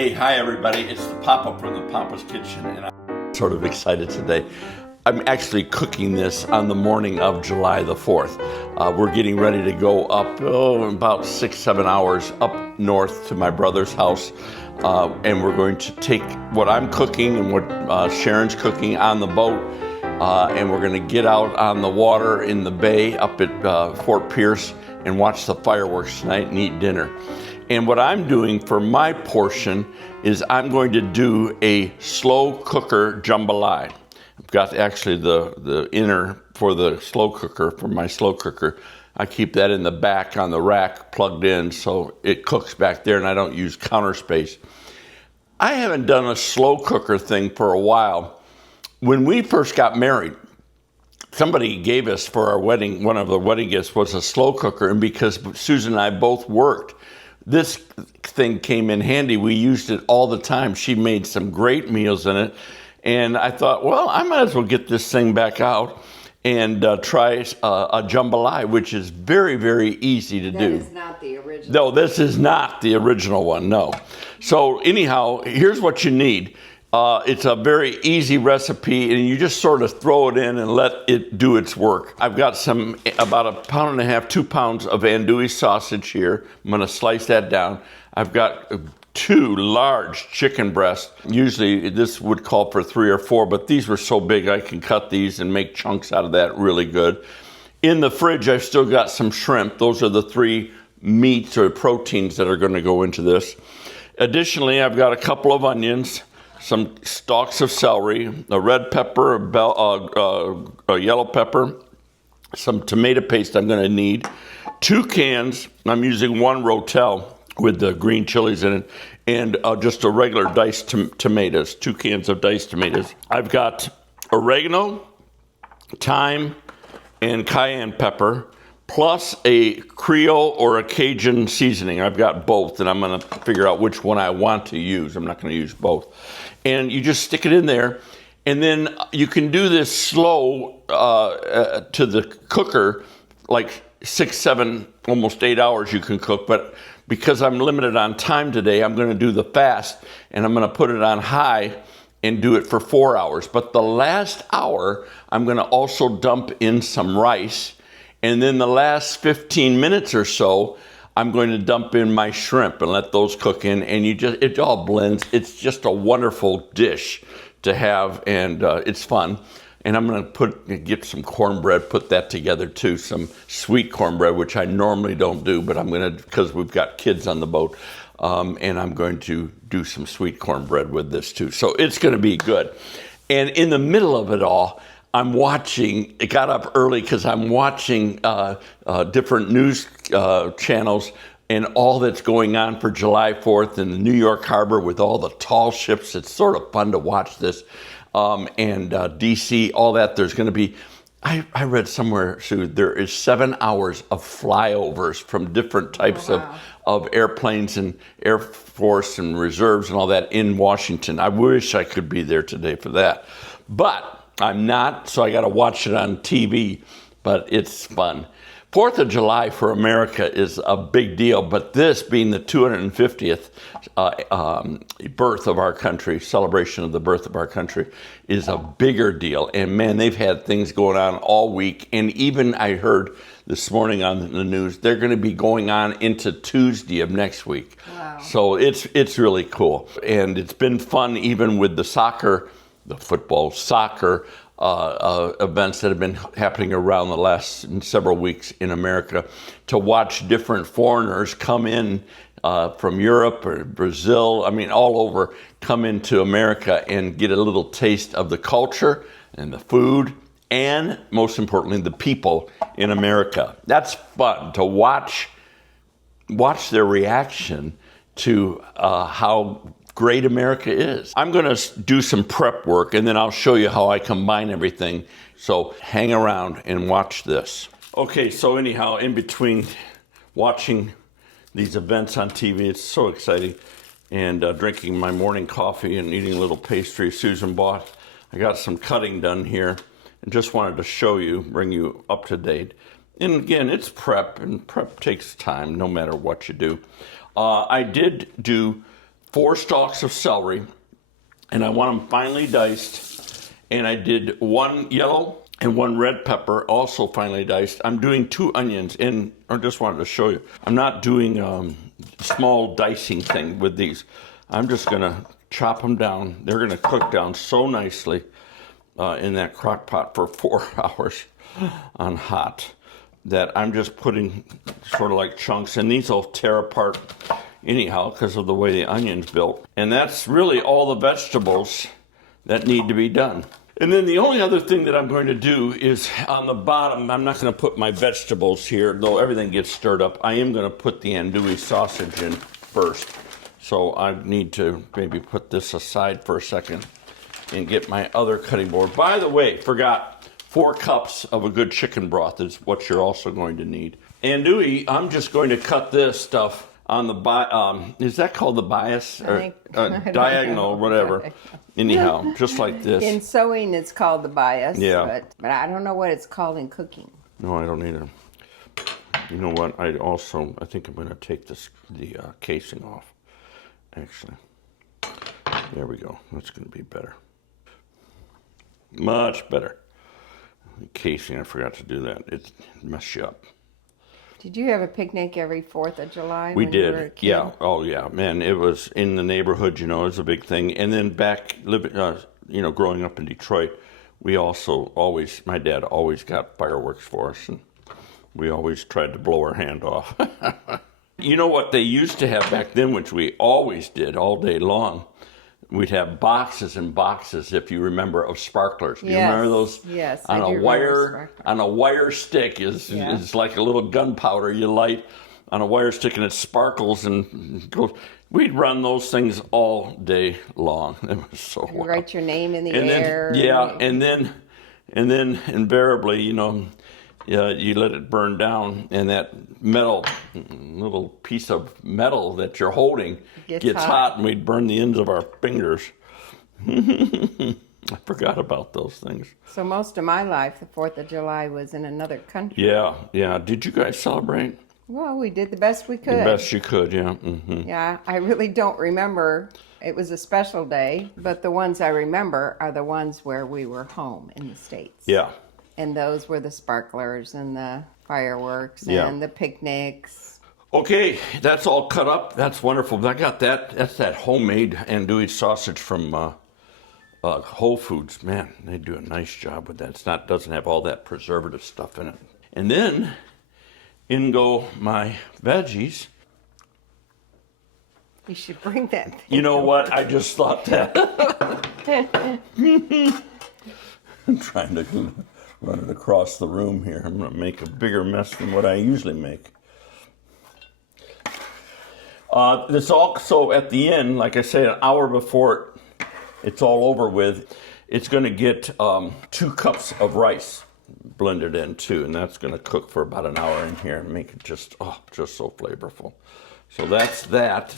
Hey, hi everybody. It's the Papa from the Papa's Kitchen, and I'm sort of excited today. I'm actually cooking this on the morning of July the 4th. We're getting ready to go up about 6-7 hours up north to my brother's house, and we're going to take what I'm cooking and what Sharon's cooking on the boat, and we're going to get out on the water in the bay up at Fort Pierce and watch the fireworks tonight and eat dinner. And what I'm doing for my portion is I'm going to do a slow cooker jambalaya. I've got actually the inner for the slow cooker, for my slow cooker. I keep that in the back on the rack plugged in so it cooks back there and I don't use counter space. I haven't done a slow cooker thing for a while. When we first got married, somebody gave us for our wedding, one of the wedding gifts was a slow cooker, and because Susan and I both worked, this thing came in handy. We used it all the time. She made some great meals in it. And I thought, well, I might as well get this thing back out and try a jambalaya, which is very, very easy to do. That is not the original. No, this is not the original one, no. So anyhow, here's what you need. It's a very easy recipe, and you just sort of throw it in and let it do its work. I've got about 1.5 pounds, 2 pounds of andouille sausage here. I'm gonna slice that down. I've got 2 large chicken breasts. Usually this would call for 3 or 4, but these were so big I can cut these and make chunks out of that really good. In the fridge, I've still got some shrimp. Those are the 3 meats or proteins that are gonna go into this. Additionally, I've got a couple of onions, some stalks of celery, a red pepper, a yellow pepper, some tomato paste I'm going to need, 2 cans, I'm using 1 Rotel with the green chilies in it, and just a regular diced tomatoes, 2 cans of diced tomatoes. I've got oregano, thyme, and cayenne pepper, plus a Creole or a Cajun seasoning. I've got both, and I'm gonna figure out which one I want to use. I'm not gonna use both. And you just stick it in there, and then you can do this slow to the cooker, like 6, 7, almost 8 hours you can cook, but because I'm limited on time today, I'm gonna do the fast, and I'm gonna put it on high and do it for 4 hours. But the last hour, I'm gonna also dump in some rice, and then the last 15 minutes or so, I'm going to dump in my shrimp and let those cook in, and it all blends. It's just a wonderful dish to have, and it's fun. And I'm going to get some cornbread, put that together too, some sweet cornbread, which I normally don't do, but I'm going to, because we've got kids on the boat, and I'm going to do some sweet cornbread with this too. So it's going to be good. And in the middle of it all, I'm watching, I got up early because I'm watching different news channels and all that's going on for July 4th in the New York Harbor with all the tall ships. It's sort of fun to watch this. And DC, all that. There's going to be, I read somewhere, Sue, there is 7 hours of flyovers from different types of airplanes and Air Force and reserves and all that in Washington. I wish I could be there today for that. But I'm not, so I got to watch it on TV, but it's fun. 4th of July for America is a big deal, but this being the 250th birth of our country, celebration of the birth of our country, is a bigger deal. And man, they've had things going on all week. And even I heard this morning on the news, they're going to be going on into Tuesday of next week. Wow. So it's really cool. And it's been fun even with the football, soccer events that have been happening around the last several weeks in America, to watch different foreigners come in from Europe or Brazil, I mean all over, come into America and get a little taste of the culture and the food and most importantly the people in America. That's fun to watch their reaction to how great America is. I'm going to do some prep work and then I'll show you how I combine everything. So hang around and watch this. Okay, so anyhow, in between watching these events on TV, it's so exciting, and drinking my morning coffee and eating a little pastry Susan bought, I got some cutting done here and just wanted to show you, bring you up to date. And again, it's prep, and prep takes time no matter what you do. I did do 4 stalks of celery, and I want them finely diced. And I did 1 yellow and 1 red pepper, also finely diced. I'm doing 2 onions, and I just wanted to show you. I'm not doing small dicing thing with these. I'm just gonna chop them down. They're gonna cook down so nicely in that crock pot for 4 hours on hot that I'm just putting sort of like chunks, and these will tear apart anyhow because of the way the onion's built. And that's really all the vegetables that need to be done. And then the only other thing that I'm going to do is on the bottom, I'm not going to put my vegetables here, though everything gets stirred up. I am going to put the andouille sausage in first. So I need to maybe put this aside for a second and get my other cutting board. By the way, forgot, 4 cups of a good chicken broth is what you're also going to need. Andouille, I'm just going to cut this stuff on the, is that called the bias? Or diagonal, whatever. Anyhow, just like this. In sewing, it's called the bias. Yeah. But I don't know what it's called in cooking. No, I don't either. You know what? I think I'm going to take the casing off, actually. There we go. That's going to be better. Much better. The casing, I forgot to do that. It messed you up. Did you have a picnic every 4th of July? We when you were a did, kid? yeah. Oh, yeah, man. It was in the neighborhood, you know, it was a big thing. And then back, you know, growing up in Detroit, we also always, my dad always got fireworks for us, and we always tried to blow our hand off. You know what they used to have back then, which we always did all day long? We'd have boxes and boxes, if you remember, of sparklers. Do you remember those? Yes, on a wire stick is like a little gunpowder you light on a wire stick, and it sparkles and goes. We'd run those things all day long. It was so wild. You write your name in the air. And then invariably, you know, you let it burn down, and that little piece of metal that you're holding gets hot, and we'd burn the ends of our fingers. I forgot about those things. So most of my life, the 4th of July was in another country. Yeah. Did you guys celebrate? Well, we did the best we could. The best you could, yeah. Mm-hmm. Yeah, I really don't remember. It was a special day, but the ones I remember are the ones where we were home in the States. Yeah. And those were the sparklers and the fireworks and the picnics. Okay, that's all cut up. That's wonderful. I got that. That's that homemade andouille sausage from Whole Foods. Man, they do a nice job with that. Doesn't have all that preservative stuff in it. And then in go my veggies. You should bring that thing. You know what? I just thought that. I'm trying to run it across the room here. I'm going to make a bigger mess than what I usually make. This also at the end, like I say, an hour before it's all over with, it's going to get 2 cups of rice blended in too, and that's going to cook for about an hour in here and make it just so flavorful. So that's that.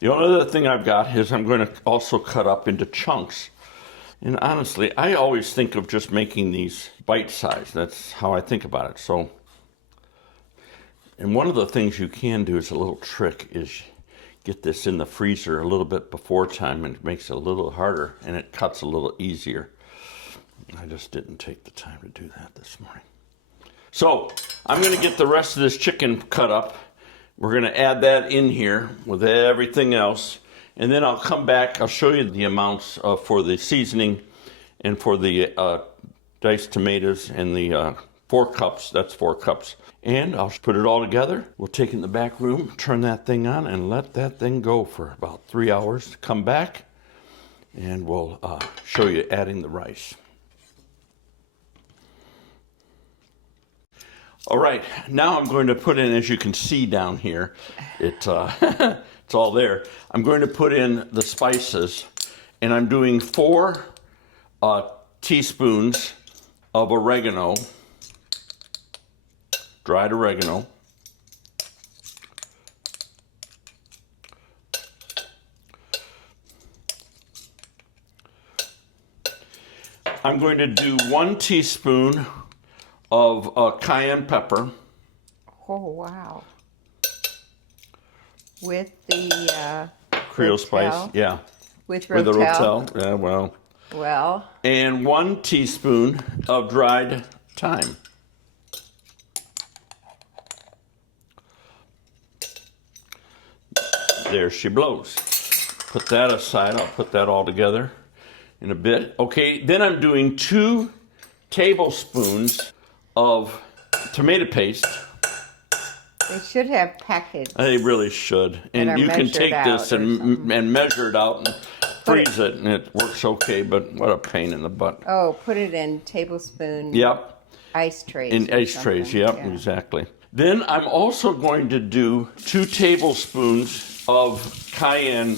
The only other thing I've got is I'm going to also cut up into chunks. And honestly, I always think of just making these bite-sized. That's how I think about it. So, and one of the things you can do is a little trick is get this in the freezer a little bit before time, and it makes it a little harder and it cuts a little easier. I just didn't take the time to do that this morning. So I'm going to get the rest of this chicken cut up. We're going to add that in here with everything else. And then I'll come back. I'll show you the amounts for the seasoning and for the diced tomatoes and the 4 cups. That's 4 cups. And I'll put it all together. We'll take it in the back room, turn that thing on, and let that thing go for about 3 hours. Come back, and we'll show you adding the rice. All right, now I'm going to put in, as you can see down here, it's all there. I'm going to put in the spices, and I'm doing 4 teaspoons of oregano, dried oregano. I'm going to do 1 teaspoon of cayenne pepper. Oh, wow. with the Creole spice, Rotel. yeah. With With the Rotel. Rotel, yeah, well. Well, And 1 teaspoon of dried thyme. There she blows. Put that aside. I'll put that all together in a bit. Okay, then I'm doing 2 tablespoons of tomato paste. they should have packaged. They really should. And are you can measured take this out or something. and measure it out and Put it- freeze it, and it works okay, but what a pain in the butt. Oh, put it in tablespoon Yep. ice trays. In or ice trays, something. yep, Yeah. exactly. Then I'm also going to do 2 tablespoons of cayenne,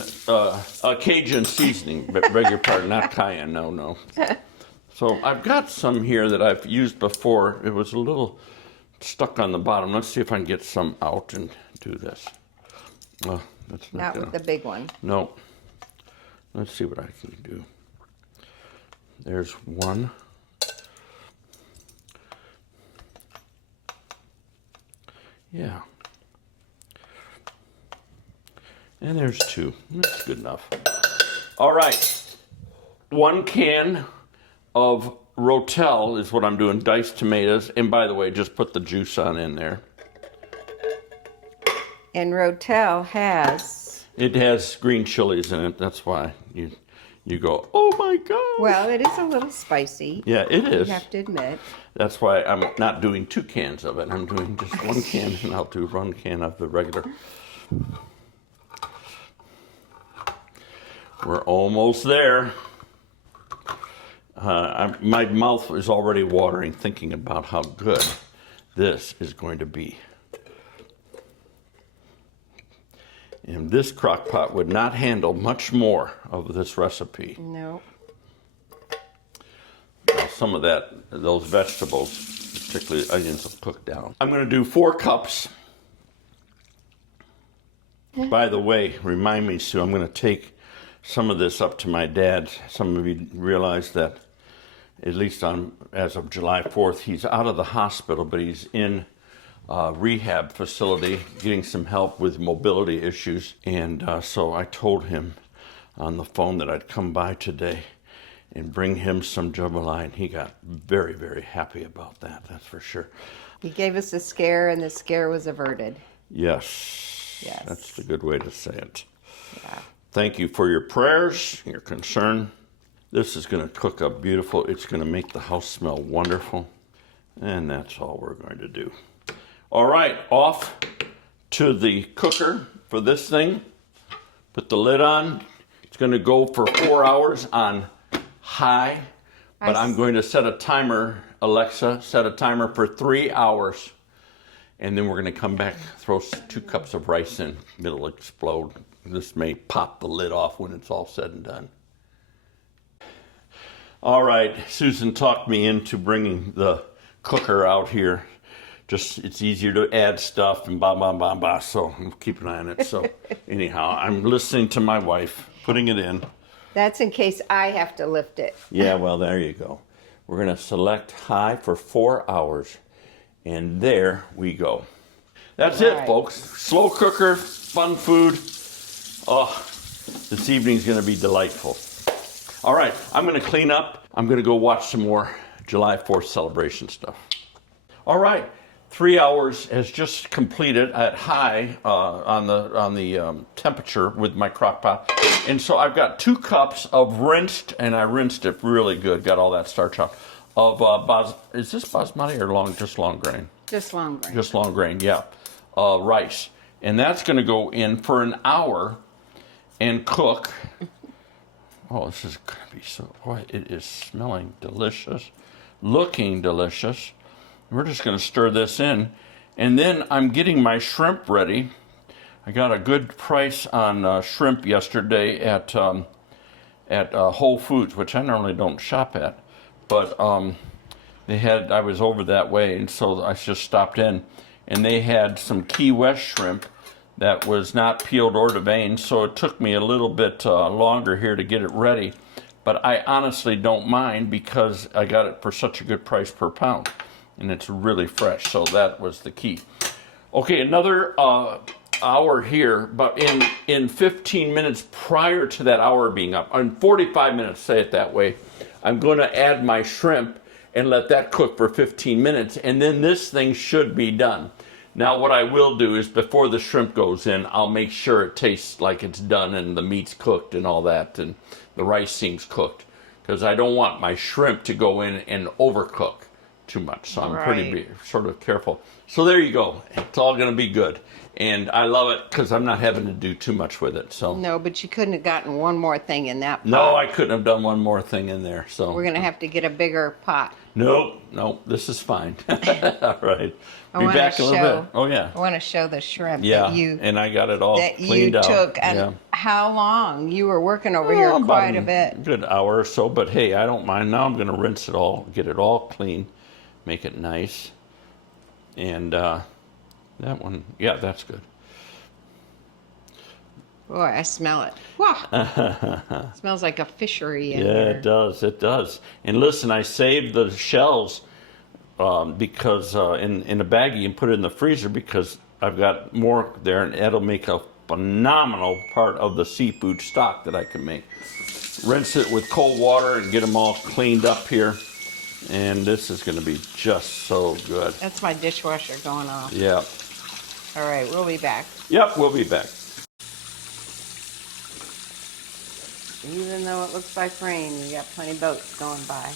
Cajun seasoning. Beg your pardon, not cayenne, no. So I've got some here that I've used before. It was a little stuck on the bottom. Let's see if I can get some out and do this. Oh, that's not Not gonna, with the big one. no. Let's see what I can do. There's 1. Yeah. And there's 2. That's good enough. All right. 1 can of Rotel is what I'm doing, diced tomatoes. And by the way, just put the juice on in there. And Rotel has, It has green chilies in it. That's why you go, oh my God. well, it is a little spicy. Yeah, it You is. have to admit. That's why I'm not doing 2 cans of it. I'm doing just 1 can, and I'll do 1 can of the regular. We're almost there. My mouth is already watering thinking about how good this is going to be. And this crock pot would not handle much more of this recipe. No. Some of those vegetables, particularly onions, will cook down. I'm going to do 4 cups. By the way, remind me, Sue, I'm going to take some of this up to my dad. Some of you realize that, at least as of July 4th, he's out of the hospital, but he's in a rehab facility getting some help with mobility issues. And so I told him on the phone that I'd come by today and bring him some jambalaya, and he got very, very happy about that, that's for sure. He gave us a scare, and the scare was averted. Yes. Yes. That's the good way to say it. Yeah. Thank you for your prayers, your concern. This is going to cook up beautiful. It's going to make the house smell wonderful. And that's all we're going to do. All right, off to the cooker for this thing. Put the lid on. It's going to go for 4 hours on high. But I'm going to set a timer, Alexa, set a timer for 3 hours. And then we're going to come back, throw 2 cups of rice in. It'll explode. This may pop the lid off when it's all said and done. All right, Susan talked me into bringing the cooker out here. Just, it's easier to add stuff and blah, blah, blah, blah. So I'm keeping an eye on it. So anyhow, I'm listening to my wife, putting it in. That's in case I have to lift it. Yeah, well, there you go. We're going to select high for 4 hours. And there we go. That's it, Right. folks. Slow cooker, fun food. Oh, this evening's going to be delightful. All right, I'm going to clean up. I'm going to go watch some more July 4th celebration stuff. All right, 3 hours has just completed at high on the temperature with my crock pot. And so I've got 2 cups of rinsed, and I rinsed it really good, got all that starch out, of is this basmati or just long grain? Just long grain. Just long grain, yeah. Rice. And that's going to go in for an hour and cook. Oh, this is going to be so, boy, it is smelling delicious, looking delicious. We're just going to stir this in. And then I'm getting my shrimp ready. I got a good price on shrimp yesterday at Whole Foods, which I normally don't shop at. But I was over that way, and so I just stopped in. And they had some Key West shrimp that was not peeled or deveined, so it took me a little bit longer here to get it ready. But I honestly don't mind because I got it for such a good price per pound. And it's really fresh, so that was the key. Okay, another hour here, but in 15 minutes prior to that hour being up, in 45 minutes, say it that way, I'm going to add my shrimp and let that cook for 15 minutes, and then this thing should be done. Now what I will do is before the shrimp goes in, I'll make sure it tastes like it's done and the meat's cooked and all that, and the rice seems cooked, because I don't want my shrimp to go in and overcook too much, so I'm pretty sort of careful. So there you go. It's all going to be good, and I love it because I'm not having to do too much with it. So No, but you couldn't have gotten one more thing in that pot. no, I couldn't have done one more thing in there. So We're going to have to get a bigger pot. Nope, this is fine. All right. I Be wanna back in a little show- bit. Oh yeah. I want to show the shrimp Yeah, that you and I got it all cleaned out. took. And yeah. how long? You were working over here About quite a bit. good hour or so, but hey, I don't mind. Now I'm going to rinse it all, get it all clean, make it nice. And that one, yeah, that's good. Boy, I smell it. Wow. Smells like a fishery in Yeah, here. it does. And listen, I saved the shells because in a baggie and put it in the freezer because I've got more there, and that'll make a phenomenal part of the seafood stock that I can make. Rinse it with cold water and get them all cleaned up here. And this is going to be just so good. That's my dishwasher going off. Yeah. All right, we'll be back. Yep, we'll be back. Even though it looks like rain, we got plenty of boats going by.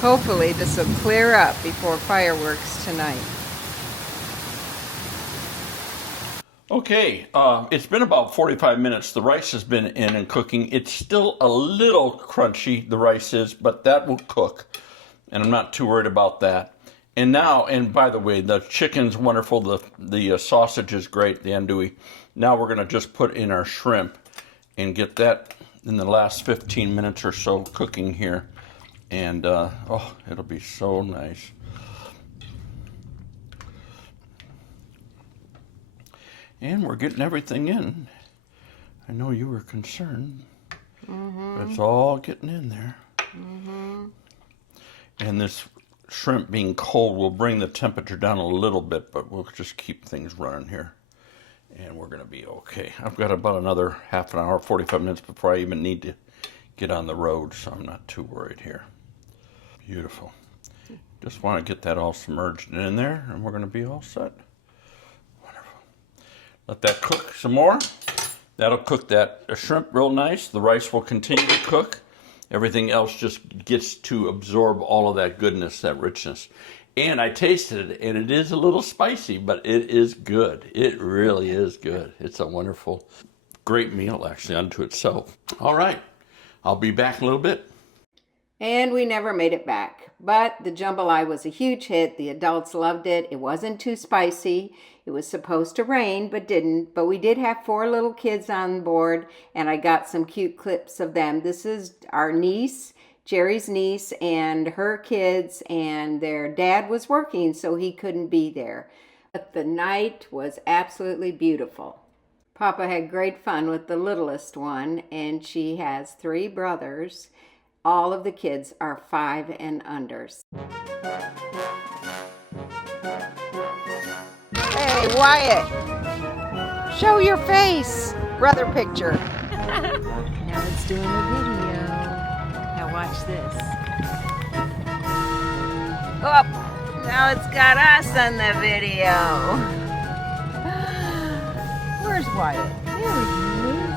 Hopefully this will clear up before fireworks tonight. Okay, it's been about 45 minutes. The rice has been in and cooking. It's still a little crunchy, the rice is, but that will cook. And I'm not too worried about that. And now, and by the way, the chicken's wonderful. The sausage is great, the andouille. Now we're going to just put in our shrimp and get that in the last 15 minutes or so cooking here. And, oh, it'll be so nice. And we're getting everything in. I know you were concerned. But it's all getting in there. And this shrimp being cold will bring the temperature down a little bit, but we'll just keep things running here. And we're going to be okay. I've got about another half an hour, 45 minutes before I even need to get on the road, so I'm not too worried here. Beautiful. Just want to get that all submerged in there, and we're going to be all set. Wonderful. Let that cook some more. That'll cook that shrimp real nice. The rice will continue to cook. Everything else just gets to absorb all of that goodness, that richness. And I tasted it, and it is a little spicy, but it is good. It really is good. It's a wonderful, great meal, actually, unto itself. All right. I'll be back in a little bit. And we never made it back. But the jambalaya was a huge hit. The adults loved it. It wasn't too spicy. It was supposed to rain, but didn't. But we did have 4 little kids on board, and I got some cute clips of them. This is our niece, Jerry's niece, and her kids, and their dad was working, so he couldn't be there. But the night was absolutely beautiful. Papa had great fun with the littlest one, and she has 3 brothers. All of the kids are 5 and unders. Hey, Wyatt, show your face. Brother picture. Now it's doing a video. Now watch this. Oh, now it's got us in the video. Where's Wyatt? There he is.